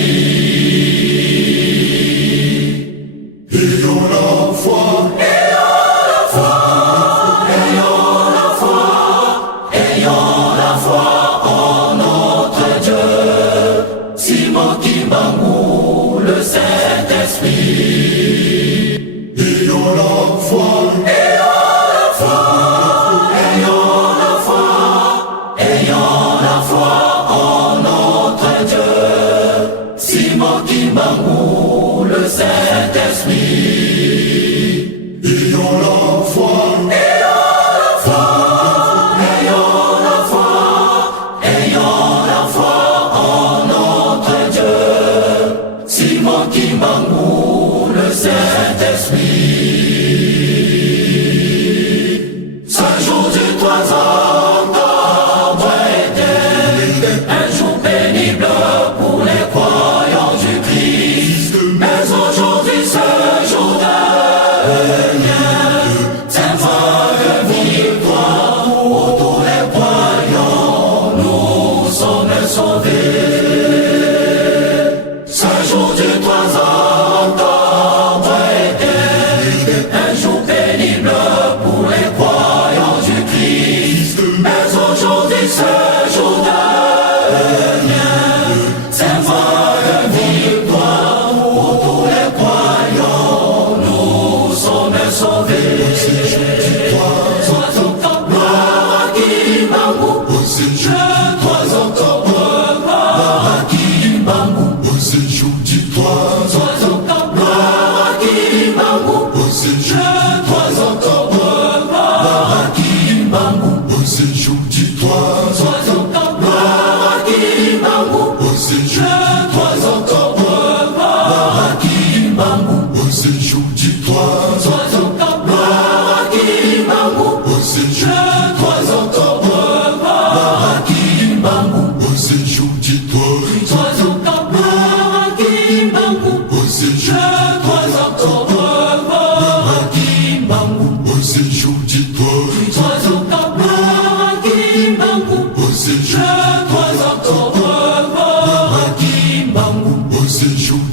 Ayons la foi, ayons la foi en notre Dieu. Simon Kimbangu, le Saint-Esprit. ayons la foi, ayons la foi en notre Dieu. Simon Kimbangu, le Saint-Esprit. ayons la foi, Ayons la foi en notre Dieu. Simon Kimbangu, le Saint-Esprit. Ce jour du 3 octobre était un jour pénible pour les croyants du Christ. Mais aujourd'hui, ce jour devient un vague victoire pour tous les croyants. Nous sommes sauvés. Ce jour du 3 octobre était un jour pénible pour les croyants du Christ. Mais aujourd'hui, ce jour devient un vague victoire pour tous les croyants. Nous sommes sauvés. Gloire à Kimbangu. Le 3 octobre, gloire à Kimbangu. c'est jour du 3 octobre, gloire à Kimbangu. Le 3 octobre, gloire à Kimbangu. c'est jour du 3 octobre, gloire à Kimbangu. Le 3 octobre, gloire à Kimbangu. c'est jour du 3 octobre, gloire à Kimbangu. Le 3 octobre, gloire à Kimbangu. c'est jour du 3 octobre, gloire à Kimbangu. Le 3 octobre, gloire à Kimbangu. c'est jour du 3 octobre, gloire à Kimbangu. c'est jour Le 3 octobre, gloire à Kimbangu. c'est jour